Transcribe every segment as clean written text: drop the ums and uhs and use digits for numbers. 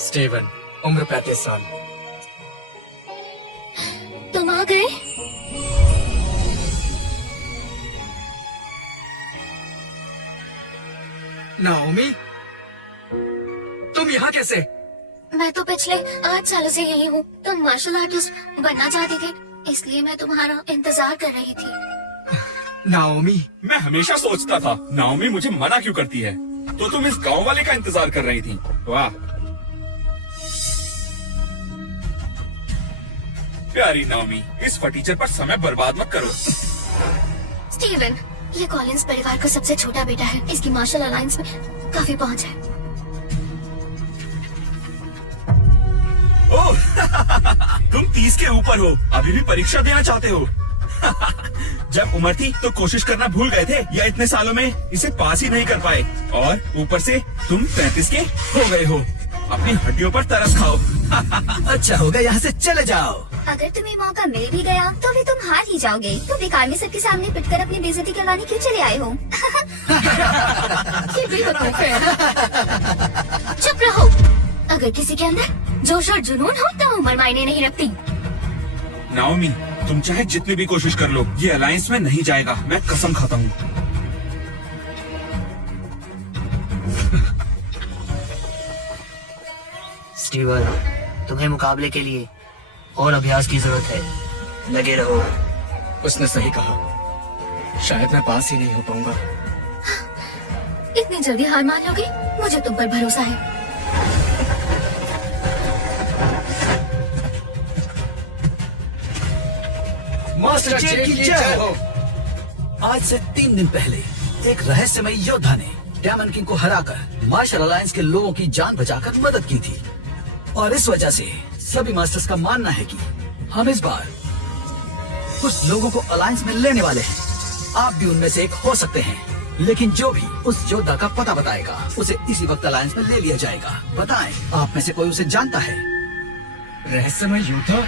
Steven, उम्र 35 साल। तुम आ गए? नाओमी, तुम यहाँ कैसे? मैं तो पिछले 8 सालों से यही हूँ। तुम मार्शल आर्टिस्ट बनना चाहती थी, इसलिए मैं तुम्हारा इंतजार कर रही थी। नाओमी, मैं हमेशा सोचता था नाओमी मुझे मना क्यों करती है, तो तुम इस गांव वाले का इंतजार कर रही थी। वाह प्यारी नाओमी, इस फटीचर पर समय बर्बाद मत करो। स्टीवन, ये कॉलिंस परिवार का सबसे छोटा बेटा है। इसकी मार्शल अलायंस में काफी पहुंच है। ओह तुम 30 के ऊपर हो, अभी भी परीक्षा देना चाहते हो। जब उम्र थी तो कोशिश करना भूल गए थे, या इतने सालों में इसे पास ही नहीं कर पाए, और ऊपर से तुम 35 के हो गए हो। अपनी हड्डियों पर तरस खाओ। अच्छा होगा, यहाँ से चले जाओ। अगर तुम्हें मौका मिल भी गया तो भी तुम हार ही जाओगे। तुम बेकार में सबके सामने पिटकर अपनी बेइज्जती करवाने क्यों चले आए हो? ये भी होता है। चुप रहो। अगर किसी के अंदर जोश और जुनून हो तो उम्र मायने नहीं रखती। नाओमी, तुम चाहे जितनी भी कोशिश कर लो, ये अलायंस में नहीं जाएगा। मैं कसम खाता हूँ। स्टीवन, तुम्हें मुकाबले के लिए और अभ्यास की जरूरत है। लगे रहो। उसने सही कहा। शायद मैं पास ही नहीं हो पाऊंगा। इतनी जल्दी हार मान लोगे? मुझे तुम पर भरोसा है। मास्टर जेक की जय हो। आज से 3 दिन पहले एक रहस्यमयी योद्धा ने डेमन किंग को हराकर मार्शल अलायंस के लोगों की जान बचाकर मदद की थी, और इस वजह से सभी मास्टर्स का मानना है कि हम इस बार कुछ लोगों को अलायंस में लेने वाले हैं। आप भी उनमें से एक हो सकते हैं, लेकिन जो भी उस योद्धा का पता बताएगा उसे इसी वक्त अलायंस में ले लिया जाएगा। बताएं, आप में से कोई उसे जानता है? रहस्यमय योद्धा?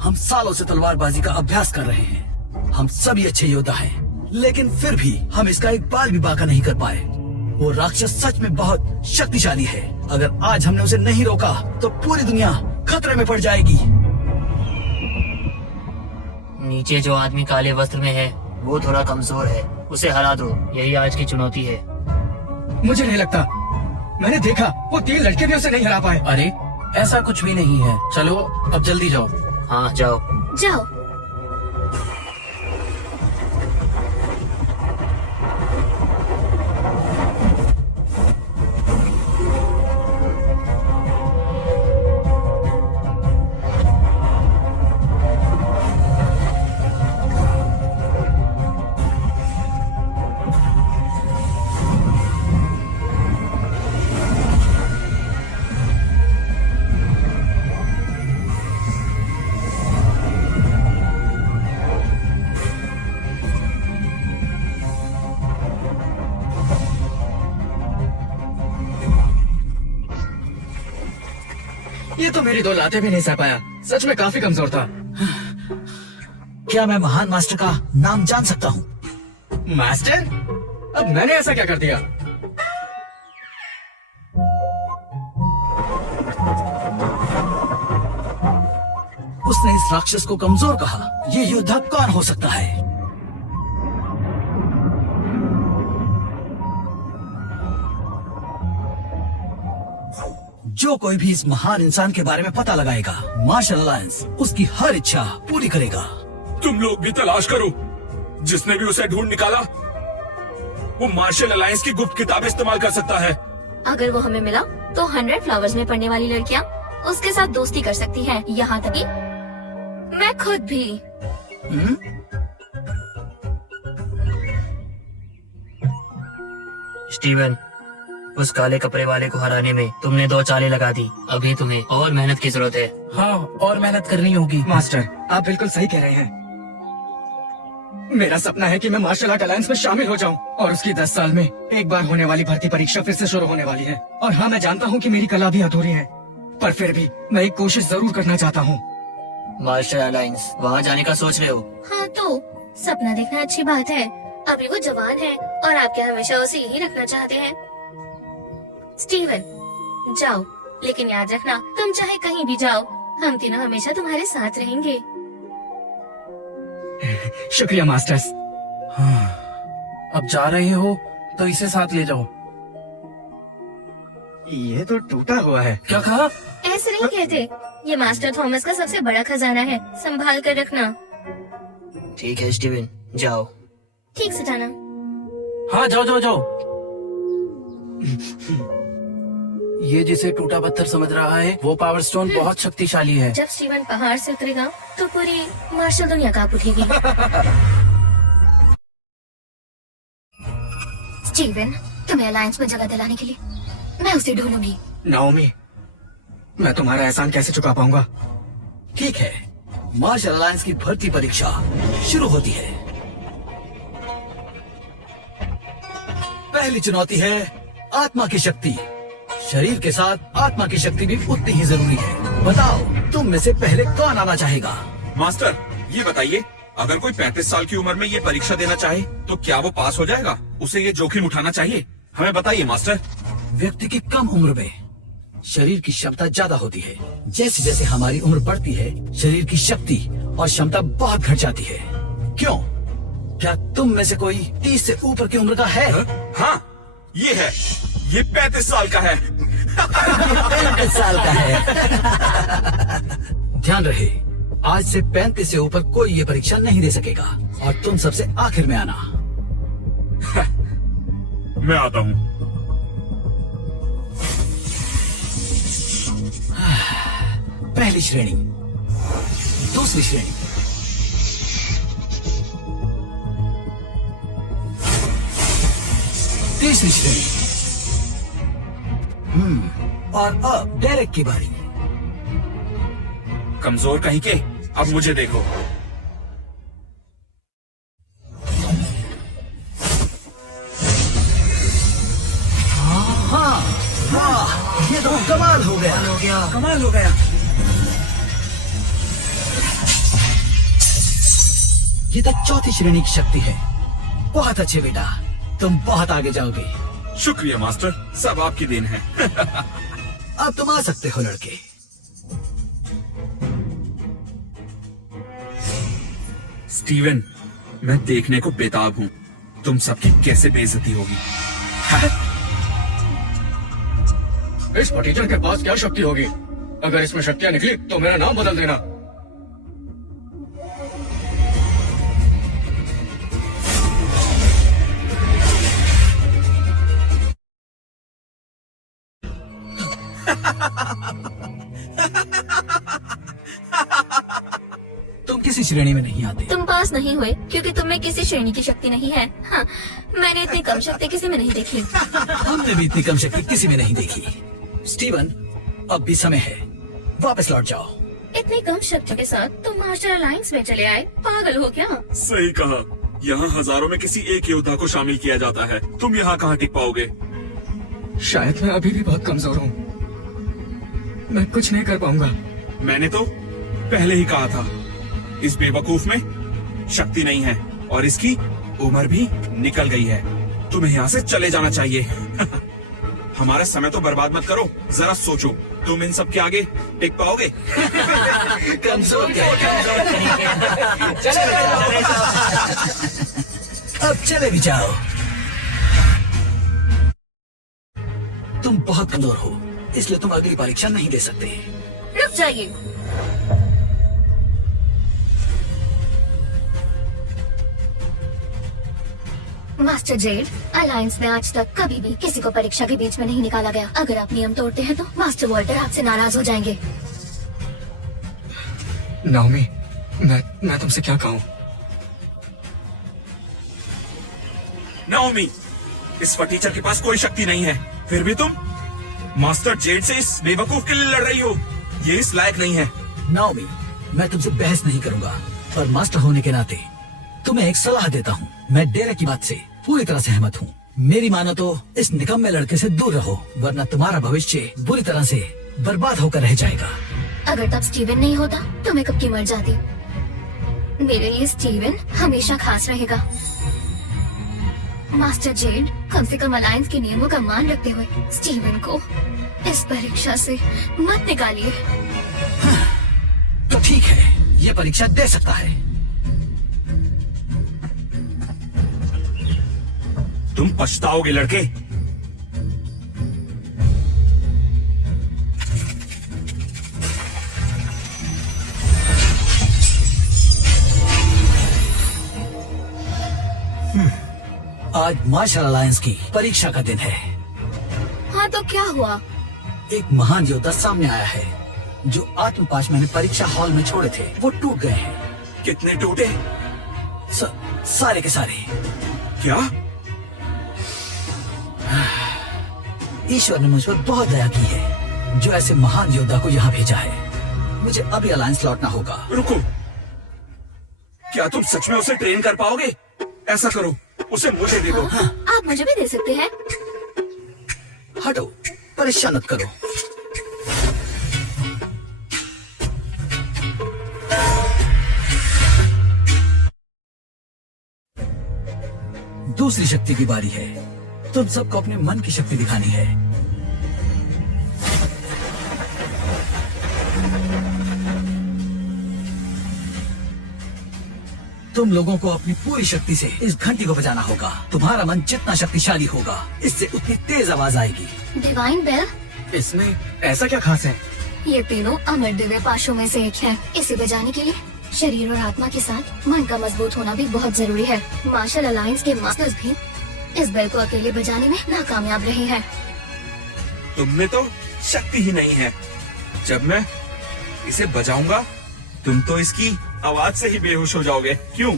हम सालों से तलवारबाजी का अभ्यास कर रहे हैं। हम सभी अच्छे योद्धा हैं, लेकिन फिर भी हम इसका एक बाल भी बांका नहीं कर पाए। वो राक्षस सच में बहुत शक्तिशाली है। अगर आज हमने उसे नहीं रोका तो पूरी दुनिया खतरे में पड़ जाएगी। नीचे जो आदमी काले वस्त्र में है वो थोड़ा कमजोर है, उसे हरा दो। यही आज की चुनौती है। मुझे नहीं लगता। मैंने देखा, वो 3 लड़के भी उसे नहीं हरा पाए। अरे ऐसा कुछ भी नहीं है। चलो अब जल्दी जाओ। हाँ जाओ। जाओ। ये तो मेरी 2 लातें भी नहीं सह पाया। सच में काफी कमजोर था। क्या मैं महान मास्टर का नाम जान सकता हूँ? मास्टर? अब मैंने ऐसा क्या कर दिया? उसने इस राक्षस को कमजोर कहा। ये योद्धा कौन हो सकता है? जो कोई भी इस महान इंसान के बारे में पता लगाएगा, मार्शल अलायंस उसकी हर इच्छा पूरी करेगा। तुम लोग भी तलाश करो। जिसने भी उसे ढूंढ निकाला वो मार्शल अलायंस की गुप्त किताबें इस्तेमाल कर सकता है। अगर वो हमें मिला तो 100 फ्लावर्स में पढ़ने वाली लड़कियाँ उसके साथ दोस्ती कर सकती हैं। यहाँ तक कि मैं खुद भी। स्टीवन, उस काले कपड़े वाले को हराने में तुमने 2 चालें लगा दी। अभी तुम्हें और मेहनत की जरूरत है। हाँ, और मेहनत करनी होगी। मास्टर, आप बिल्कुल सही कह रहे हैं। मेरा सपना है कि मैं मार्शल आर्ट अलायंस में शामिल हो जाऊं और उसकी 10 साल में एक बार होने वाली भर्ती परीक्षा फिर से शुरू होने वाली है। और हाँ, मैं जानता हूँ कि मेरी कला भी अधूरी है, पर फिर भी मैं एक कोशिश जरूर करना चाहता हूँ। मार्शल अलायंस, वहाँ जाने का सोच रहे हो? हाँ तो सपना देखना अच्छी बात है। अभी वो जवान है और आप क्या हमेशा उसे यही रखना चाहते हैं? स्टीवन, जाओ, लेकिन याद रखना तुम चाहे कहीं भी जाओ, हम तीनों हमेशा तुम्हारे साथ रहेंगे। शुक्रिया मास्टर्स। अब जा रहे हो तो इसे साथ ले जाओ। ये तो टूटा हुआ है। क्या कहा? ऐसे नहीं कहते, ये मास्टर थॉमस का सबसे बड़ा खजाना है, संभाल कर रखना। ठीक है स्टीवन, जाओ। ठीक से जाना। हाँ, जाओ जाओ जाओ। ये जिसे टूटा पत्थर समझ रहा है, वो पावर स्टोन बहुत शक्तिशाली है। जब स्टीवन पहाड़ से उतरेगा तो पूरी मार्शल दुनिया कांप उठेगी। स्टीवन, तुम्हें अलायंस में जगह दिलाने के लिए मैं उसे ढूंढूंगी। नाओमी, मैं तुम्हारा एहसान कैसे चुका पाऊंगा? ठीक है, मार्शल अलायंस की भर्ती परीक्षा शुरू होती है। पहली चुनौती है आत्मा की शक्ति। शरीर के साथ आत्मा की शक्ति भी उतनी ही जरूरी है। बताओ, तुम में से पहले कौन आना चाहेगा? मास्टर, ये बताइए, अगर कोई 35 साल की उम्र में ये परीक्षा देना चाहे तो क्या वो पास हो जाएगा? उसे ये जोखिम उठाना चाहिए? हमें बताइए मास्टर। व्यक्ति की कम उम्र में शरीर की क्षमता ज्यादा होती है। जैसे जैसे हमारी उम्र बढ़ती है, शरीर की शक्ति और क्षमता बहुत घट जाती है। क्यों? क्या तुम में से कोई 30 से ऊपर की उम्र का है? हाँ, ये है। ये 35 साल का है। 35 साल का है। ध्यान रहे, आज से 35 से ऊपर कोई ये परीक्षा नहीं दे सकेगा और तुम सबसे आखिर में आना। मैं आता हूँ। पहली श्रेणी, दूसरी श्रेणी, तीसरी श्रेणी। और अब डेरेक की बारी। कमजोर कहीं के, अब मुझे देखो। हाँ, वाह, ये तो कमाल हो गया। कमाल हो गया। ये तो चौथी श्रेणी की शक्ति है। बहुत अच्छे बेटा, तुम बहुत आगे जाओगे। शुक्रिया मास्टर, सब आपकी देन है। अब तुम आ सकते हो लड़के। स्टीवन, मैं देखने को बेताब हूँ तुम सबकी कैसे बेइज्जती होगी। इस फटीचर के पास क्या शक्ति होगी? अगर इसमें शक्तियाँ निकली तो मेरा नाम बदल देना। तुम किसी श्रेणी में नहीं आते। तुम पास नहीं हुए क्योंकि तुम में किसी श्रेणी की शक्ति नहीं है। हाँ, मैंने इतनी कम शक्ति किसी में नहीं देखी। हमने भी इतनी कम शक्ति किसी में नहीं देखी। स्टीवन, अब भी समय है, वापस लौट जाओ। इतनी कम शक्ति के साथ तुम मार्शल अलायंस में चले आए, पागल हो क्या? सही कहा, यहाँ हजारों में किसी एक योद्धा को शामिल किया जाता है। तुम यहाँ कहाँ टिक पाओगे? शायद मैं अभी भी बहुत कमजोर हूँ, मैं कुछ नहीं कर पाऊंगा। मैंने तो पहले ही कहा था, इस बेवकूफ में शक्ति नहीं है और इसकी उम्र भी निकल गई है। तुम्हें यहाँ से चले जाना चाहिए। हमारा समय तो बर्बाद मत करो, जरा सोचो, तुम इन सब के आगे टिक पाओगे? कमजोर अब चले भी जाओ। तुम बहुत कमजोर हो, इसलिए तुम अगली परीक्षा नहीं दे सकते। रुक जाइए। मास्टर जेड, अलायंस में आज तक कभी भी किसी को परीक्षा के बीच में नहीं निकाला गया। अगर आप नियम तोड़ते हैं तो मास्टर वॉल्टर आपसे नाराज हो जाएंगे। नाओमी, मैं तुमसे क्या कहूँ? नाओमी, इस फटीचर के पास कोई शक्ति नहीं है, फिर भी तुम मास्टर जेड से इस बेवकूफ के लिए लड़ रही हो। ये इस लायक नहीं है। नाओमी, मैं तुमसे बहस नहीं करूंगा, पर मास्टर होने के नाते तुम्हें एक सलाह देता हूँ। मैं डेरे की बात से पूरी तरह सहमत हूँ। मेरी मानो तो इस निकम्मे लड़के से दूर रहो, वरना तुम्हारा भविष्य बुरी तरह से बर्बाद होकर रह जाएगा। अगर तब स्टीवन नहीं होता तो मैं कब की मर जाती। मेरे लिए स्टीवन हमेशा खास रहेगा। मास्टर जेड, कम से कम अलायंस के नियमों का मान रखते हुए स्टीवन को इस परीक्षा से मत निकालिए। तो ठीक है, ये परीक्षा दे सकता है। तुम पछताओगे लड़के। आज मार्शल अलायंस की परीक्षा का दिन है। हाँ तो क्या हुआ? एक महान योद्धा सामने आया है। जो आत्मपाश मैंने परीक्षा हॉल में छोड़े थे वो टूट गए हैं। कितने टूटे? सारे के सारे। क्या? ईश्वर ने मुझ पर बहुत दया की है जो ऐसे महान योद्धा को यहाँ भेजा है। मुझे अभी अलायंस लौटना होगा। रुको, क्या तुम सच में उसे ट्रेन कर पाओगे? ऐसा करो, उसे मुझे दे दो। हाँ, आप मुझे भी दे सकते हैं। हटो, परेशान मत करो। दूसरी शक्ति की बारी है। तुम सबको अपने मन की शक्ति दिखानी है। तुम लोगों को अपनी पूरी शक्ति से इस घंटी को बजाना होगा। तुम्हारा मन जितना शक्तिशाली होगा, इससे उतनी तेज आवाज आएगी। डिवाइन बेल, इसमें ऐसा क्या खास है? ये तीनों अमर दिव्य पाशों में से एक है। इसे बजाने के लिए शरीर और आत्मा के साथ मन का मजबूत होना भी बहुत जरूरी है। मार्शल अलायंस के मास्टर्स भी इस बेल को अकेले बजाने में नाकामयाब रहे हैं। तुमने तो शक्ति ही नहीं है। जब मैं इसे बजाऊंगा तुम तो इसकी आवाज से ही बेहोश हो जाओगे। क्यों?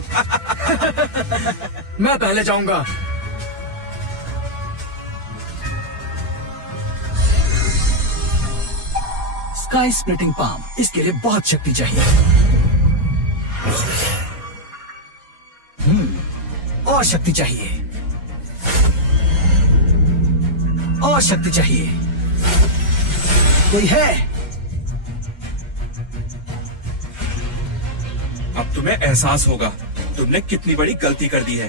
मैं पहले जाऊंगा। स्काई स्प्लिटिंग पाम, इसके लिए बहुत शक्ति चाहिए। और शक्ति चाहिए, और शक्ति चाहिए। कोई है? अब तुम्हें एहसास होगा तुमने कितनी बड़ी गलती कर दी है।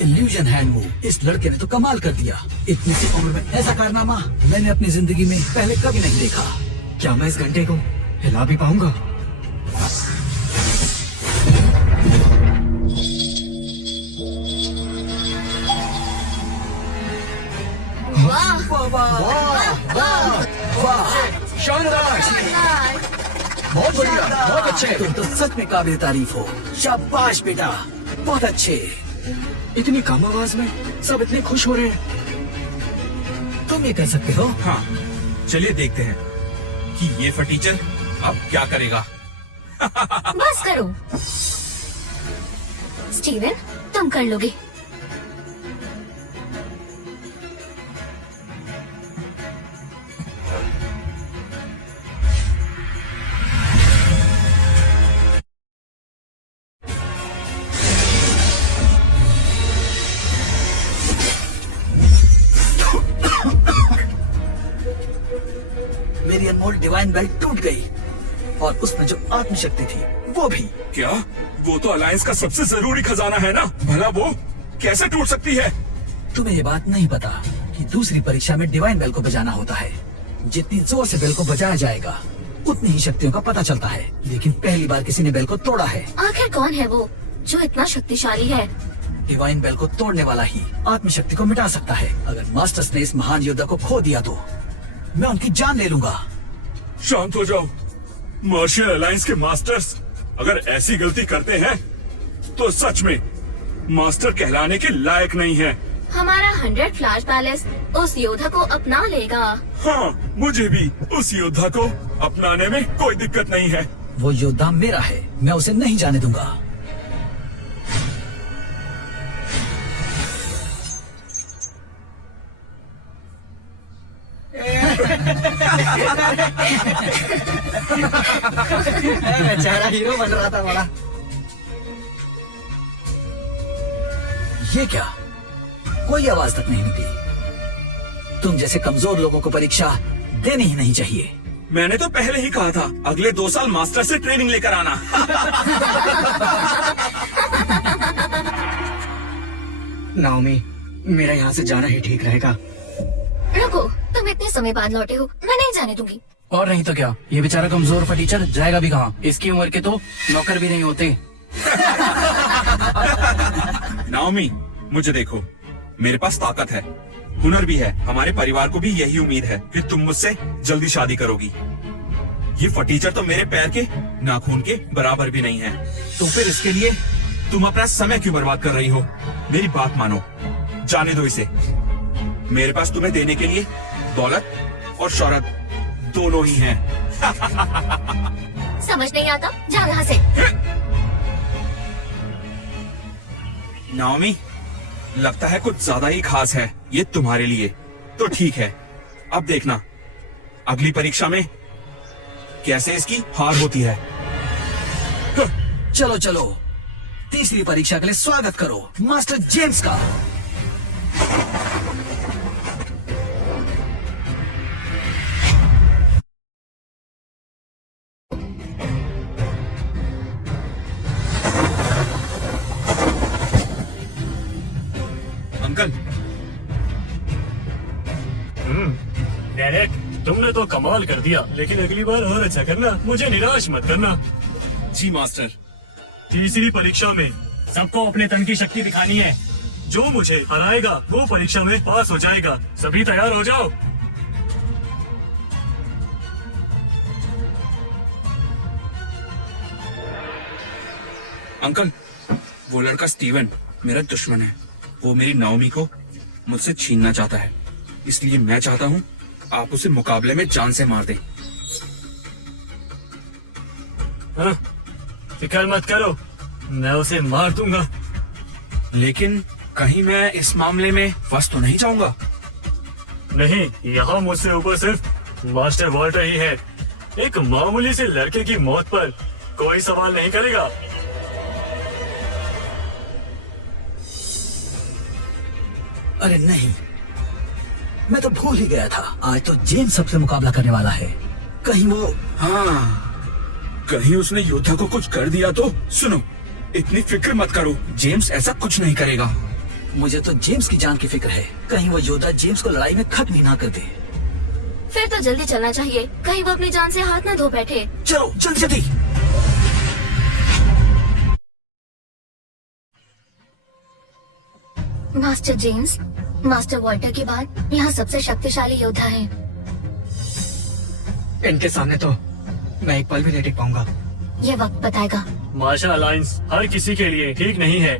इल्यूजन हैंड मूव, इस लड़के ने तो कमाल कर दिया। इतनी सी उम्र में ऐसा कारनामा मैंने अपनी जिंदगी में पहले कभी नहीं देखा। क्या मैं इस घंटे को हिला भी पाऊंगा? वाह वाह, शानदार, बहुत बढ़िया, बहुत अच्छे। तुम तो सच में काबिल तारीफ हो। शाबाश बेटा, बहुत अच्छे। इतनी कम आवाज में सब इतने खुश हो रहे हैं। तुम ये कर सकते हो। हाँ, चलिए देखते हैं कि ये फटीचर अब क्या करेगा। बस करो स्टीवन, तुम कर लोगे। मेरी अनमोल डिवाइन बेल्ट टूट गई और उसमें जो आत्मशक्ति थी वो भी। क्या? वो तो अलायंस का सबसे जरूरी खजाना है ना। भला वो कैसे टूट सकती है? तुम्हें ये बात नहीं पता कि दूसरी परीक्षा में डिवाइन बेल को बजाना होता है। जितनी जोर से बेल को बजाया जाएगा उतनी ही शक्तियों का पता चलता है। लेकिन पहली बार किसी ने बेल को तोड़ा है। आखिर कौन है वो जो इतना शक्तिशाली है? डिवाइन बेल को तोड़ने वाला ही आत्मशक्ति को मिटा सकता है। अगर मास्टर्स ने इस महान योद्धा को खो दिया तो मैं उनकी जान ले लूंगा। शांत हो जाओ। मार्शल अलायंस के मास्टर्स अगर ऐसी गलती करते हैं तो सच में मास्टर कहलाने के लायक नहीं है। हमारा 100 फ्लैश पैलेस उस योद्धा को अपना लेगा। हाँ, मुझे भी उस योद्धा को अपनाने में कोई दिक्कत नहीं है। वो योद्धा मेरा है, मैं उसे नहीं जाने दूंगा। बेचारा हीरो बन रहा था बड़ा। ये क्या, कोई आवाज तक नहीं निकली। तुम जैसे कमजोर लोगों को परीक्षा देनी ही नहीं चाहिए। मैंने तो पहले ही कहा था अगले 2 साल मास्टर से ट्रेनिंग लेकर आना। नाओमी, मेरा यहाँ से जाना ही ठीक रहेगा। रुको, तुम इतने समय बाद लौटे हो, मैं नहीं जाने दूंगी। और नहीं तो क्या, ये बेचारा कमजोर फटीचर जाएगा भी कहाँ? इसकी उम्र के तो नौकर भी नहीं होते। नाओमी, मुझे देखो, मेरे पास ताकत है, हुनर भी है। हमारे परिवार को भी यही उम्मीद है कि तुम मुझसे जल्दी शादी करोगी। ये फटीचर तो मेरे पैर के नाखून के बराबर भी नहीं है। तो फिर इसके लिए तुम अपना समय क्यों बर्बाद कर रही हो? मेरी बात मानो, जाने दो इसे। मेरे पास तुम्हें देने के लिए दौलत और शोहरत दोनों ही हैं। समझ नहीं आता, जाओ यहाँ से। नाओमी, लगता है कुछ ज्यादा ही खास है ये तुम्हारे लिए। तो ठीक है, अब देखना अगली परीक्षा में कैसे इसकी हार होती है। चलो चलो, तीसरी परीक्षा के लिए स्वागत करो मास्टर जेम्स का। अंकल, डेरेक, तुमने तो कमाल कर दिया, लेकिन अगली बार और अच्छा करना, मुझे निराश मत करना। जी मास्टर। तीसरी परीक्षा में सबको अपने तन की शक्ति दिखानी है। जो मुझे हराएगा वो परीक्षा में पास हो जाएगा। सभी तैयार हो जाओ। अंकल, वो लड़का स्टीवन मेरा दुश्मन है। वो मेरी नाओमी को मुझसे छीनना चाहता है, इसलिए मैं चाहता हूँ आप उसे मुकाबले में जान से मार दें। हाँ, फिक्र मत करो, मैं उसे मार दूंगा। लेकिन कहीं मैं इस मामले में फंस तो नहीं जाऊंगा? नहीं, यहाँ मुझसे ऊपर सिर्फ मास्टर वॉल्टर ही है। एक मामूली से लड़के की मौत पर कोई सवाल नहीं करेगा। अरे नहीं, मैं तो भूल ही गया था। आज तो जेम्स सबसे मुकाबला करने वाला है। कहीं वो, हाँ, कहीं उसने योद्धा को कुछ कर दिया तो? सुनो, इतनी फिक्र मत करो, जेम्स ऐसा कुछ नहीं करेगा। मुझे तो जेम्स की जान की फिक्र है। कहीं वो योद्धा जेम्स को लड़ाई में खत्म ही ना कर दे। फिर तो जल्दी चलना चाहिए, कहीं वो अपनी जान से हाथ ना धो बैठे। चलो जल्दी जल्दी। मास्टर जेम्स, मास्टर वॉल्टर के बाद यहाँ सबसे शक्तिशाली योद्धा है। इनके सामने तो मैं एक पल भी नहीं टिक पाऊंगा। ये वक्त बताएगा। मार्शल अलायंस हर किसी के लिए ठीक नहीं है।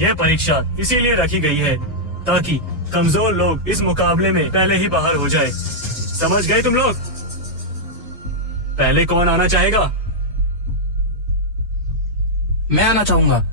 यह परीक्षा इसीलिए रखी गई है ताकि कमजोर लोग इस मुकाबले में पहले ही बाहर हो जाए। समझ गए तुम लोग? पहले कौन आना चाहेगा? मैं आना चाहूंगा।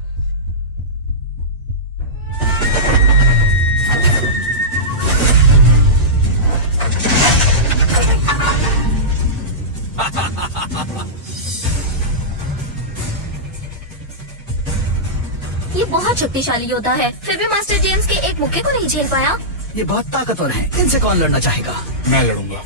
ये बहुत शक्तिशाली योद्धा है, फिर भी मास्टर जेम्स के एक मुक्के को नहीं झेल पाया। ये बहुत ताकतवर हैं। इनसे कौन लड़ना चाहेगा? मैं लड़ूंगा।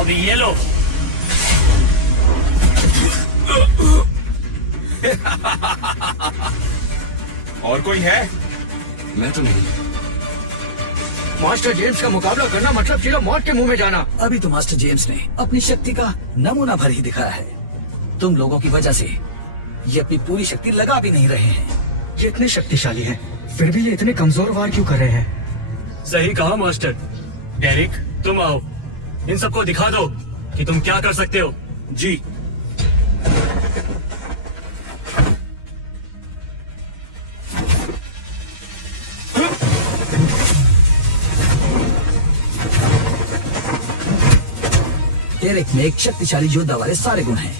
अब ये लो। और कोई है? मैं तो नहीं। मास्टर जेम्स का मुकाबला करना मतलब सीधा मौत के मुंह में जाना। अभी तो मास्टर जेम्स ने अपनी शक्ति का नमूना भर ही दिखाया है। तुम लोगों की वजह से ये अपनी पूरी शक्ति लगा भी नहीं रहे हैं। ये इतने शक्तिशाली हैं, फिर भी ये इतने कमजोर वार क्यों कर रहे हैं? सही कहा मास्टर। डेरिक, तुम आओ, इन सबको दिखा दो कि तुम क्या कर सकते हो। जी। डेरेक में एक शक्तिशाली योद्धा वाले सारे गुण हैं।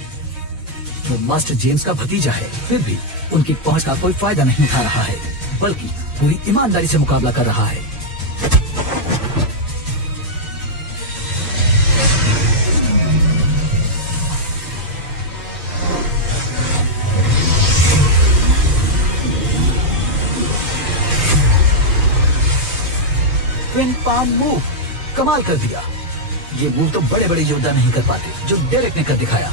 वो मास्टर जेम्स का भतीजा है, फिर भी उनकी पहुंच का कोई फायदा नहीं उठा रहा है, बल्कि पूरी ईमानदारी से मुकाबला कर रहा है। ट्विन पाम मूव कमाल कर दिया। ये मूव तो बड़े बड़े योद्धा नहीं कर पाते, जो डेरेक ने कर दिखाया।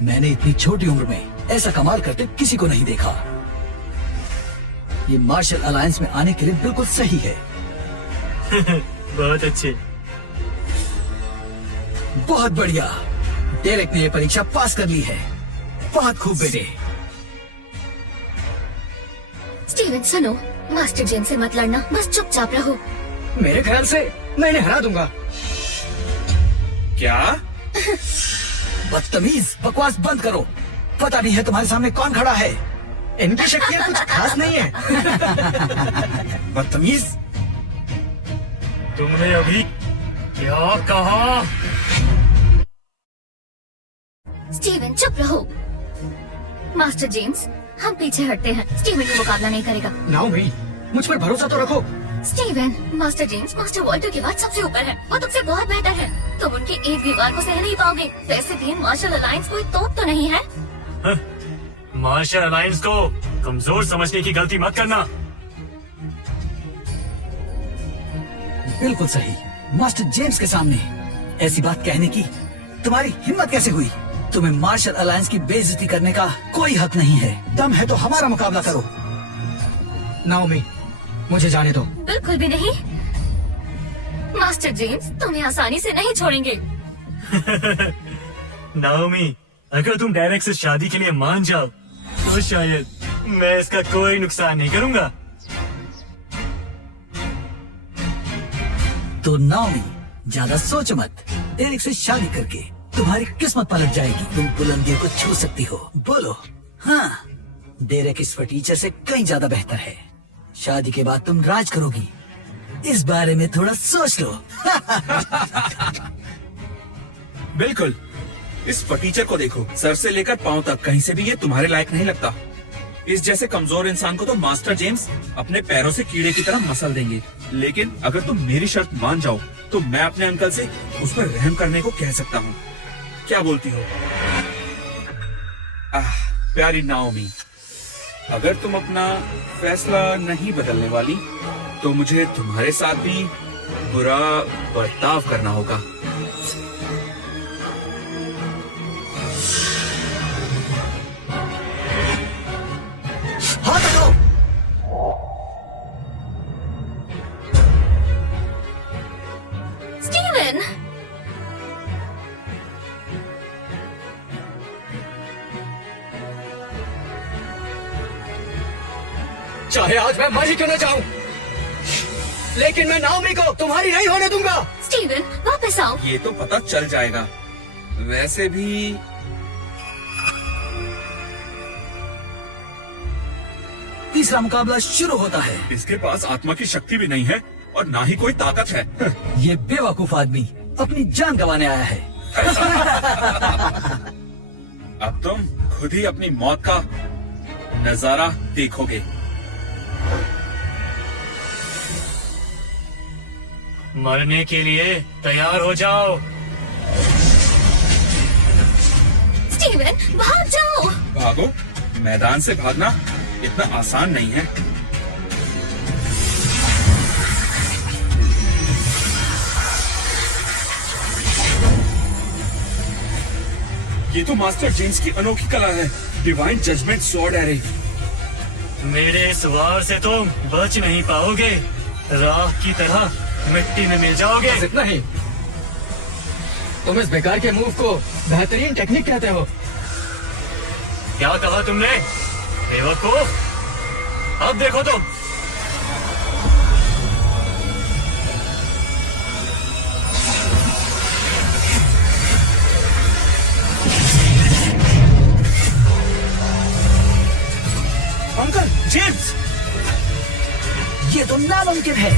मैंने इतनी छोटी उम्र में ऐसा कमाल करते किसी को नहीं देखा। ये मार्शल अलायंस में आने के लिए बिल्कुल सही है। बहुत अच्छे। बहुत बढ़िया, डेरेक ने ये परीक्षा पास कर ली है। बहुत खूब बेटे। स्टीवन सुनो, मास्टर जेम्स से मत लड़ना, बस चुपचाप रहो। मेरे ख्याल से मैं इन्हें हरा दूंगा। क्या? बदतमीज, बकवास बंद करो। पता नहीं है तुम्हारे सामने कौन खड़ा है। इनकी शक्तियाँ कुछ खास नहीं है। बदतमीज। तुमने अभी क्या कहा? स्टीवन चुप रहो। मास्टर जेम्स, हम पीछे हटते हैं। स्टीवन ये मुकाबला नहीं करेगा। नाओमी, मुझ पर भरोसा तो रखो। Steven, master James master Walter के बाद सबसे ऊपर है। वो तुमसे बहुत बेहतर है। तुम उनकी एक दीवार को सह नहीं पाओगे। वैसे भी मार्शल अलायंस कोई तोप तो नहीं है। मार्शल अलायंस को कमजोर समझने की गलती मत करना। बिल्कुल सही। मास्टर जेम्स के सामने ऐसी बात कहने की तुम्हारी हिम्मत कैसे हुई? तुम्हें मार्शल अलायंस की बेइज्जती करने का कोई हक नहीं है। दम है तो हमारा मुकाबला करो। नाओमी, मुझे जाने दो। बिल्कुल भी नहीं। मास्टर जेम्स तुम्हें आसानी से नहीं छोड़ेंगे। नाओमी, अगर तुम डेरेक से शादी के लिए मान जाओ तो शायद मैं इसका कोई नुकसान नहीं करूंगा। तो नाओमी, ज्यादा सोच मत। डेरेक से शादी करके तुम्हारी किस्मत पलट जाएगी। तुम बुलंदियों को छू सकती हो। बोलो हाँ। डेरेक इस फटीचर से कहीं ज्यादा बेहतर है। शादी के बाद तुम राज करोगी। इस बारे में थोड़ा सोच लो। बिल्कुल। इस फटीचर को देखो, सर से लेकर पांव तक कहीं से भी ये तुम्हारे लायक नहीं लगता। इस जैसे कमजोर इंसान को तो मास्टर जेम्स अपने पैरों से कीड़े की तरह मसल देंगे। लेकिन अगर तुम मेरी शर्त मान जाओ तो मैं अपने अंकल से उस पर रहम करने को कह सकता हूँ। क्या बोलती हो? प्यारी नाओमी, अगर तुम अपना फैसला नहीं बदलने वाली तो मुझे तुम्हारे साथ भी बुरा बर्ताव करना होगा। हाथ हटाओ। स्टीवन, चाहे आज मैं मर ही क्यों न जाऊं, लेकिन मैं नाओमी को तुम्हारी नहीं होने दूंगा। स्टीवन वापस आओ। ये तो पता चल जाएगा। वैसे भी तीसरा मुकाबला शुरू होता है। इसके पास आत्मा की शक्ति भी नहीं है और ना ही कोई ताकत है। ये बेवकूफ आदमी अपनी जान गंवाने आया है। अब तुम खुद ही अपनी मौत का नजारा देखोगे। मरने के लिए तैयार हो जाओ। स्टीवन भाग जाओ। भागो? मैदान से भागना इतना आसान नहीं है। ये तो मास्टर जेम्स की अनोखी कला है। Divine judgement sword array. मेरे इस वार से तुम बच नहीं पाओगे। राख की तरह मिट्टी में मिल जाओगे। बस इतना ही। तुम इस बेकार के मूव को बेहतरीन टेक्निक कहते हो। क्या कहा तुमने बेवकूफ? अब देखो तुम। अंकल जेम्स ये तो नामुमकिन है।